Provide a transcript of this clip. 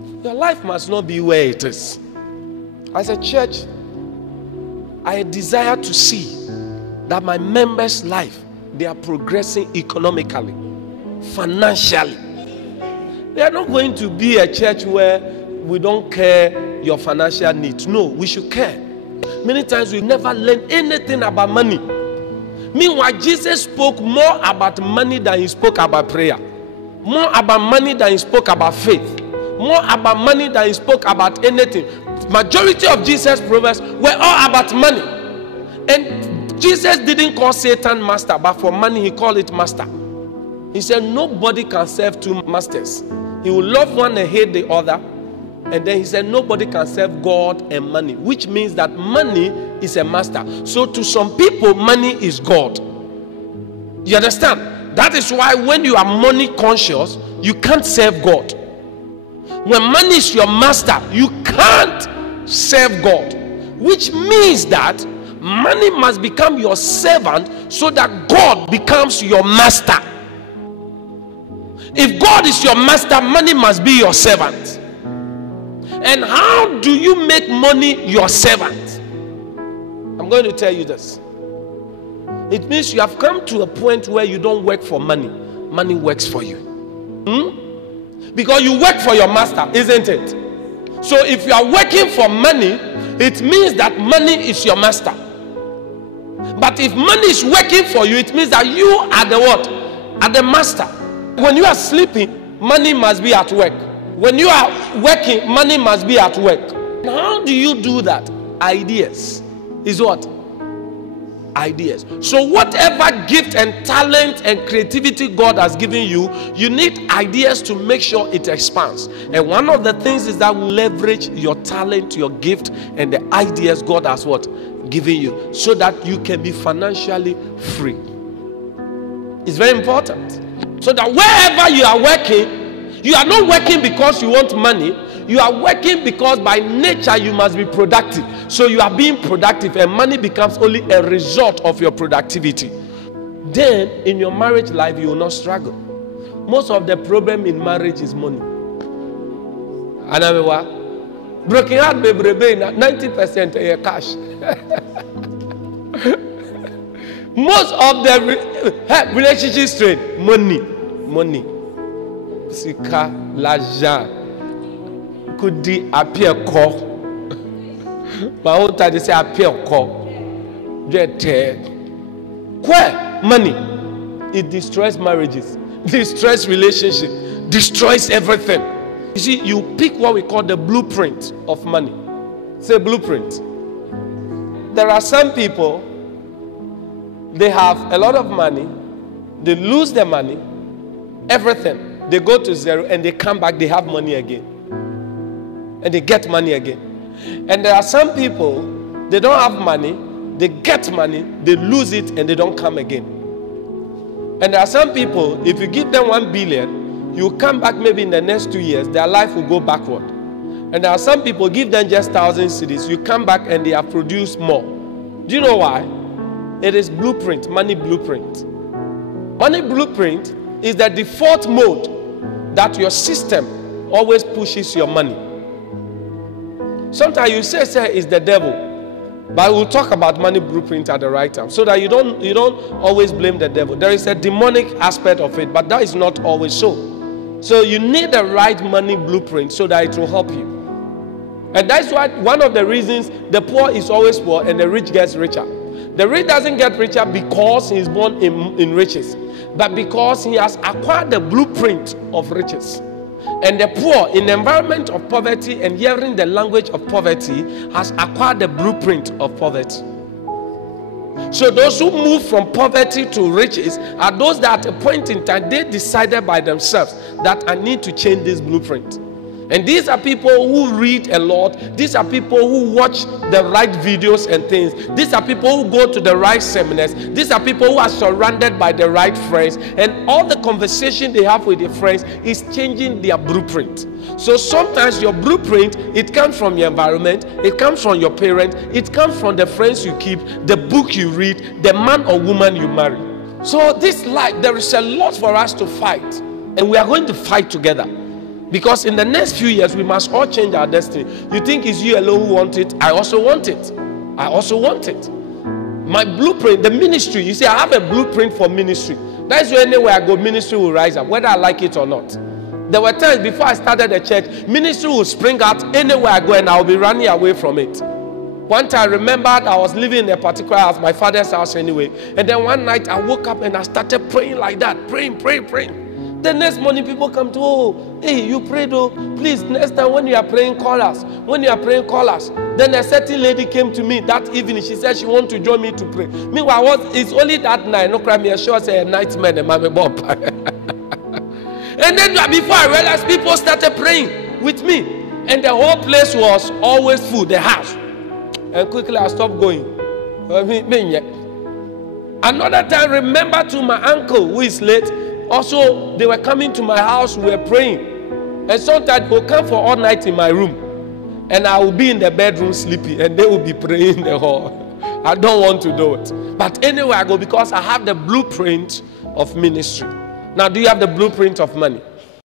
Your life must not be where it is. As a church, I desire to see that my members' life, they are progressing economically, financially. They are not going to be a church where we don't care your financial needs. No, we should care. Many times we never learn anything about money. Meanwhile, Jesus spoke more about money than he spoke about prayer. More about money than he spoke about faith. More about money than he spoke about anything. Majority of Jesus' proverbs were all about money. And Jesus didn't call Satan master, but for money he called it master. He said nobody can serve two masters. He will love one and hate the other. And then he said nobody can serve God and money, which means that money is a master. So to some people, money is God. You understand? That is why when you are money conscious, you can't serve God. When money is your master, you can't serve God. Which means that money must become your servant so that God becomes your master. If God is your master, money must be your servant. And how do you make money your servant? I'm going to tell you this. It means you have come to a point where you don't work for money. Money works for you. Because you work for your master, isn't it? So if you are working for money, it means that money is your master. But if money is working for you, it means that you are the what? Are the master. When you are sleeping, money must be at work. When you are working, money must be at work. How do you do that? Ideas. Is what? Ideas. So whatever gift and talent and creativity God has given you, you need ideas to make sure it expands. And one of the things is that we leverage your talent, your gift, and the ideas God has what? Given you, so that you can be financially free. It's very important. So that wherever you are working, you are not working because you want money. You are working because by nature you must be productive. So you are being productive, and money becomes only a result of your productivity. Then in your marriage life you will not struggle. Most of the problem in marriage is money. Broken heart, 90% cash. Most of the relationship strain, money. Sika, l'argent, could di appear call. My own time they say appear call. Where money, it destroys marriages, destroys relationships, destroys everything. You see, you pick what we call the blueprint of money. Say blueprint. There are some people, they have a lot of money, they lose their money, everything. They go to zero and they come back, they have money again. And they get money again. And there are some people, they don't have money, they get money, they lose it and they don't come again. And there are some people, if you give them 1 billion, you come back maybe in the next 2 years, their life will go backward. And there are some people, give them just 1,000 cedis, you come back and they have produced more. Do you know why? It is blueprint, money blueprint. Money blueprint is the default mode that your system always pushes your money. Sometimes you say it's the devil, but we'll talk about money blueprint at the right time, so that you don't always blame the devil. There is a demonic aspect of it, but that is not always so. So you need the right money blueprint so that it will help you. And that's why one of the reasons the poor is always poor and the rich gets richer. The rich doesn't get richer because he is born in riches, but because he has acquired the blueprint of riches. And the poor, in the environment of poverty and hearing the language of poverty, has acquired the blueprint of poverty. So those who move from poverty to riches are those that at a point in time, they decided by themselves that I need to change this blueprint. And these are people who read a lot. These are people who watch the right videos and things. These are people who go to the right seminars. These are people who are surrounded by the right friends. And all the conversation they have with their friends is changing their blueprint. So sometimes your blueprint, it comes from your environment. It comes from your parents. It comes from the friends you keep, the book you read, the man or woman you marry. So this life, there is a lot for us to fight. And we are going to fight together. Because in the next few years, we must all change our destiny. You think it's you alone who want it? I also want it. I also want it. My blueprint, the ministry. You see, I have a blueprint for ministry. That's where anywhere I go, ministry will rise up, whether I like it or not. There were times before I started the church, ministry will spring out anywhere I go, and I'll be running away from it. One time I remembered I was living in a particular house, my father's house anyway. And then one night I woke up and I started praying like that, praying. The next morning people come to, oh, hey, you prayed, oh, please, next time when you are praying, call us. When you are praying, call us. Then a certain lady came to me that evening. She said she wanted to join me to pray. Meanwhile, it's only that night. No crime, me sure say a nightmare, and mommy bob. And then before I realized, people started praying with me. And the whole place was always full, the house. And quickly I stopped going. Another time, remember to my uncle who is late. Also, they were coming to my house, we were praying. And sometimes they'll come for all night in my room. And I will be in the bedroom sleeping, and they will be praying in the hall. I don't want to do it. But anyway, I go because I have the blueprint of ministry. Now, do you have the blueprint of money?